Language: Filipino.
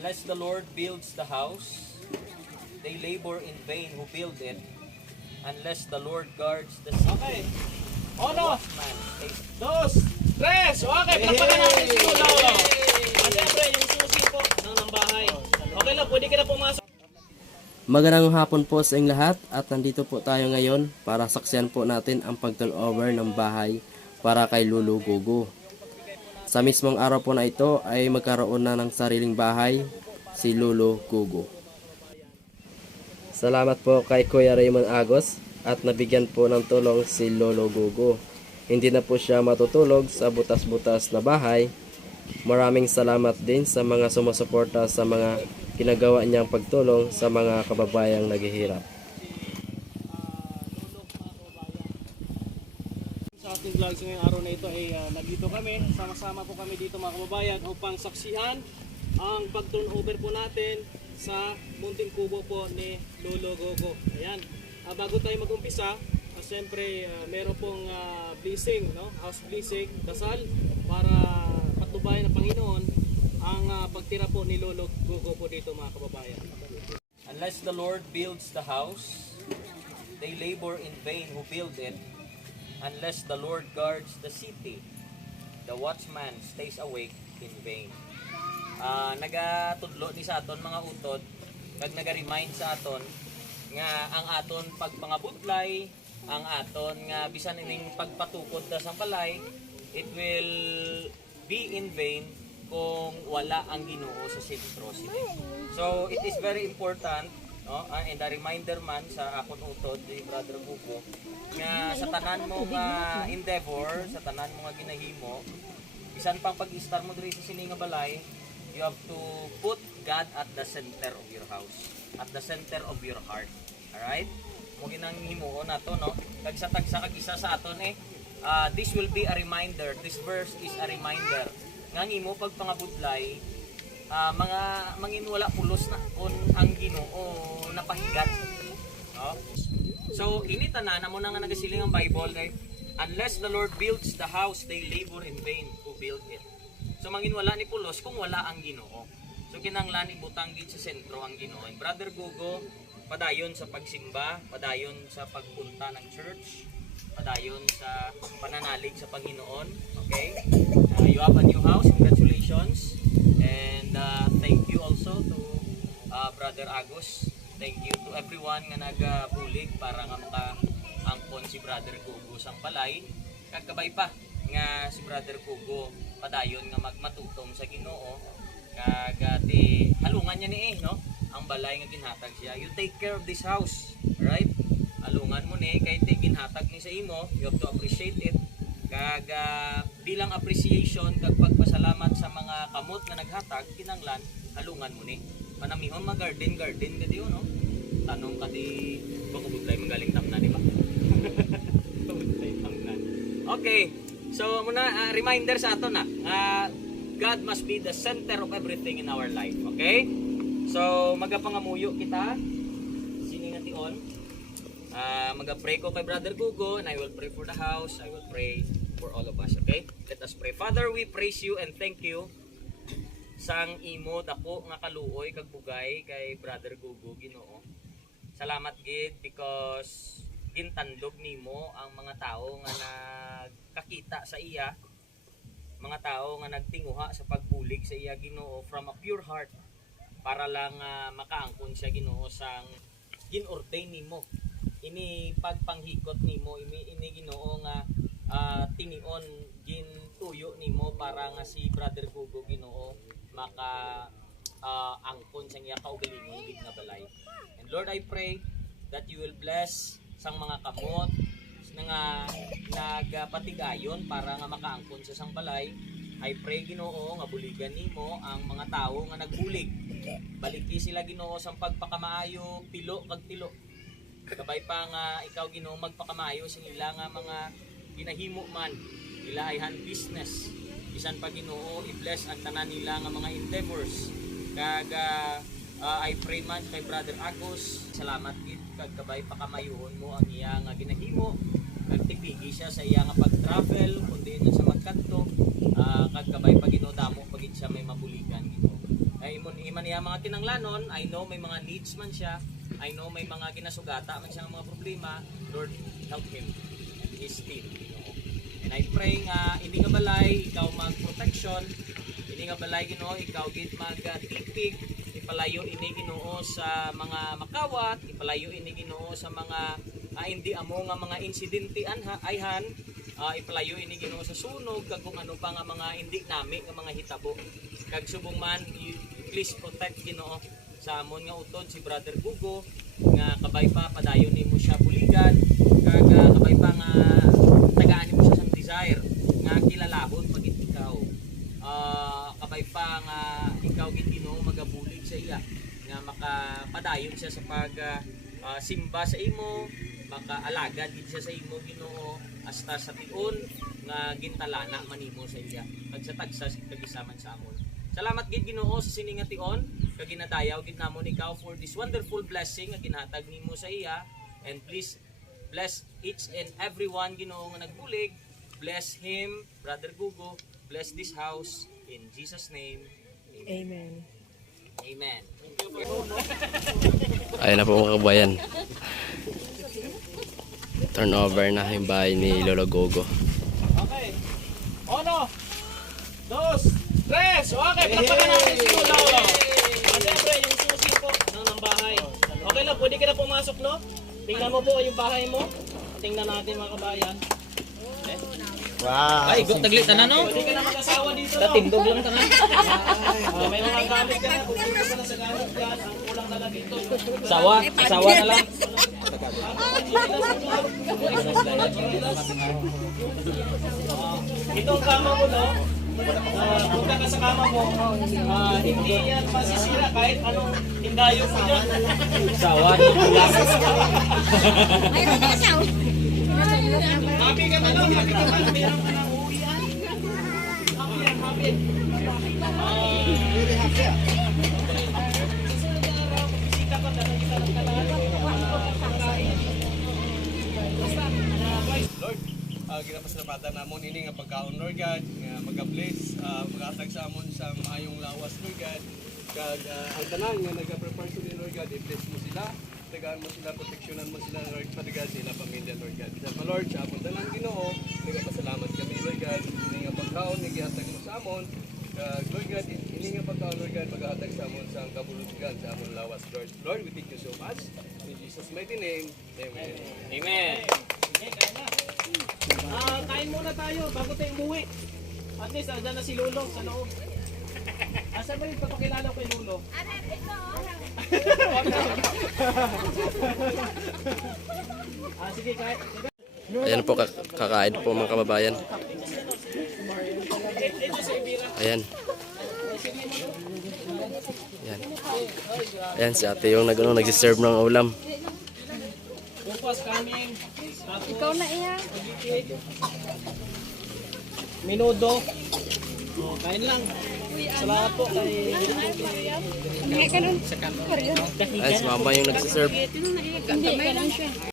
Unless the Lord builds the house, they labor in vain who build it. Unless the Lord guards the city, Okay. Uno, watchman stays. dos, tres. Okay, palakpakan natin si Lolo. At siyempre, yung susi po ng bahay. Okay lang, pwede ka na pumasok. Magandang hapon po sa inyong lahat at nandito po tayo ngayon para saksiyan po natin ang pag-turnover ng bahay para kay Lolo Gogo. Sa mismong araw po na ito ay magkaroon na ng sariling bahay si Lolo Gogo. Salamat po kay Kuya Raymond Agos at nabigyan po ng tulong si Lolo Gogo. Hindi na po siya matutulog sa butas-butas na bahay. Maraming salamat din sa mga sumusuporta sa mga ginagawa niyang pagtulong sa mga kababayang naghihirap. Sa ating vlog sa ngayong araw na ito ay nandito kami, sama-sama po kami dito mga kababayan upang saksihan ang pag-turnover po natin sa munting kubo po ni Lolo Gogo. Ayan, bago tayo mag-umpisa, siyempre meron pong blessing, no? House blessing, dasal para patnubayan ng Panginoon ang pagtira po ni Lolo Gogo po dito mga kababayan. Unless the Lord builds the house, they labor in vain who build it. Unless the Lord guards the city, the watchman stays awake in vain. Nagatudlo ni sa aton mga utod, kag naga-remind sa aton nga ang aton pagpangabutlay, ang aton nga bisan ining pagpatukod da sang balay, it will be in vain kung wala ang Ginoo sa sentro city. So it is very important, no? And a reminder man sa akon utod ni Brother Gogo nga sa tanan mo nga endeavor, sa tanan mo nga ginahimo, bisan pang pag-start mo diri sa sininga balay, you have to put God at the center of your house, at the center of your heart. Alright? Mo ginang himuon nato, no? Tagsa-tagsa kag isa sa aton this will be a reminder. This verse is a reminder nga ngimo pag pangabutlay, mga manginwala pulos na kon ang Ginoo napahigat, no? So ini tanan mo na nga nagasiling ang Bible kay unless the Lord builds the house, they labor in vain who build it. So manginwala ni pulos kung wala ang Ginoo. So kinanglan ibutang gid sa sentro ang Ginoo. And Brother Gogo, padayon sa pagsimba, padayon sa pagpunta ng church, padayon sa pananalig sa Panginoon. Okay? You have a new house. Congratulations. And thank you also to Brother Agos. Thank you to everyone nga nagabulig para nga makaangkon si Brother Gogo sang balay. Kagkabay pa nga si Brother Gogo padayon nga magmatutong sa Ginoo. Kagati halungan niya ni no? Ang balay nga ginhatag siya. You take care of this house. Alright? Alungan mo ni kay ginhatag ni sa imo, you have to appreciate it. Kag bilang appreciation kag pagpasalamat sa mga kamot nga naghatag kinanglan, alungan mo ni. Panamihon mag-garden kadi no. Tanong kadi baka butlay magaling tamna di ba? Butlay tamna. Okay. So muna reminder sa ato na. God must be the center of everything in our life, okay? So magapangamuyo kita siningation. Mag-pray ko kay Brother Gogo and I will pray for the house. I will pray for all of us, okay? Let us pray. Father, we praise you and thank you sang imo dako nga kaluoy kag bugay kay Brother Gogo Ginoo. Salamat gid because gintandog nimo ang mga tao nga nagkakita sa iya, mga tao nga nagtinguha sa pagbulig sa iya Ginoo from a pure heart para lang makaangkon siya Ginoo sang ginordain nimo. Ini pagpanghikot nimo ini Ginoo nga tinion gintuyo nimo para nga si Brother Gogo Ginoo maka angkon sa iya kaugalingon gid nga balay. And Lord, I pray that you will bless sang mga kamot nga nagpatigayon para nga makaangkon sa sang balay. I pray Ginoo nga buligan nimo ang mga tawo nga nagbulig. Baliki sila Ginoo sang pagpakamaayo pilo kag pilo. Kabay pa nga ikaw Ginoo magpakamaayo sa ila nga mga ginahimo man, ila ay hand business. Bisan pa Ginoo i-bless ang tanan nila nga mga endeavors. Kag I pray man kay Brother Agos, salamat gid kag kabay pakamayuhon mo ang iya nga ginahimo. Nagtipigi siya sa iya nga pag-travel kundi na sa magkanto. Kag kabay pa Ginoo damo pagid siya may mabuligan Ginoo. Ay iman niya mga kinanglanon, I know may mga needs man siya, I know may mga kinasugata man siya mga problema. Lord, help him and his team. And I pray nga ini nga balay ikaw mag-protection, ini nga balay Ginoo ikaw gid mag-tipig, ipalayo ini Ginoo sa mga makawat, ipalayo ini Ginoo sa mga hindi amo nga mga insidente ayhan, ipalayo ini Ginoo sa sunog kag kung ano pa nga mga hindi nami nga mga hitabo. Kag subong man please protect Ginoo sa amon nga utod si Brother Gugo nga kabay pa padayon nimo siya buligan kag kabay pa nga tagaan nimo siya sa desire nga kilalahon pag ikaw kabay pa nga ikaw gid Ginoo magabulig sa iya nga makapadayon siya sa pag simba sa imo, makaalagad gid siya sa imo Ginoo hasta sa tion nga gintalana manimo sa iya kag sa tagsas kagisaman sa amon. Salamat gid Ginoo sa sini nga tion kag ginadayaw gid namon ikaw for this wonderful blessing nga ginhatag nimo sa iya, and please bless each and everyone Ginoo nga nagbulig. Bless him, Brother Gugo, bless this house in Jesus name. Amen. Amen. Ayun na po mga kabayan. Turn over na yung bahay ni Lolo Gogo. Okay. 1, 2, 3. Okay, palakpakan natin si Lolo. Siyempre, yung susi po ng bahay. Okay lang, pwede ka na pumasok, no? Tingnan mo po yung bahay mo. Tingnan natin mga kabayan. Ay, taglit na no? Pwede ka na mag-asawa dito, no? Tatindog lang tanan. May mga gamit ka na. Pwede ka na sa gamit yan. Ang kulang na lang dito. Sawa na lang. Ito ang kama mo, no? Punta ka sa kama mo, hindi yan masisira kahit anong hindayo mo dyan. Sawa ni kulang. Happy ka man, no? Happy ka man. Mayroon ka na uuwian. Happy yan, happy. Very happy. Susunod na araw, bisita ko, dahil kita ng kalahan. Lord, ginapasalamatan namon ini nga pagkaon Lord God, nga mag-bless, mag-atag sa amon sa maayong lawas Lord God. Kag ang tanan nga naga-prepare sa Lord God, i-bless mo sila, tagaan mo sila, proteksyonan mo sila Lord, patagaan sila pamilya Lord God. Sa Lord, sa amon tanan Ginoo, nagapasalamat kami Lord God, ini nga pagkaon nga gihatag mo sa amon. Kag Lord God, ini nga pagkaon Lord God, mag-atag sa amon sa kabulugan sa amon lawas Lord. Lord, we thank you so much. In Jesus' mighty name, amen. Amen. Kain muna tayo bago tayo umuwi. At least, andyan na si Lolo sa loob. Asa ba yung papakilala ko kay Lolo? Sige, kain. Ayan po kakain po mga kababayan. Ayan. Ayan. Ayan si ate yung nag-serve ng ulam. Bukas coming. Ikaw na iya. Minudo. Kain lang. Salamat po kay... Ngayon ka nun. Ayan si mama yung nag-serve. Hindi ka nun siya.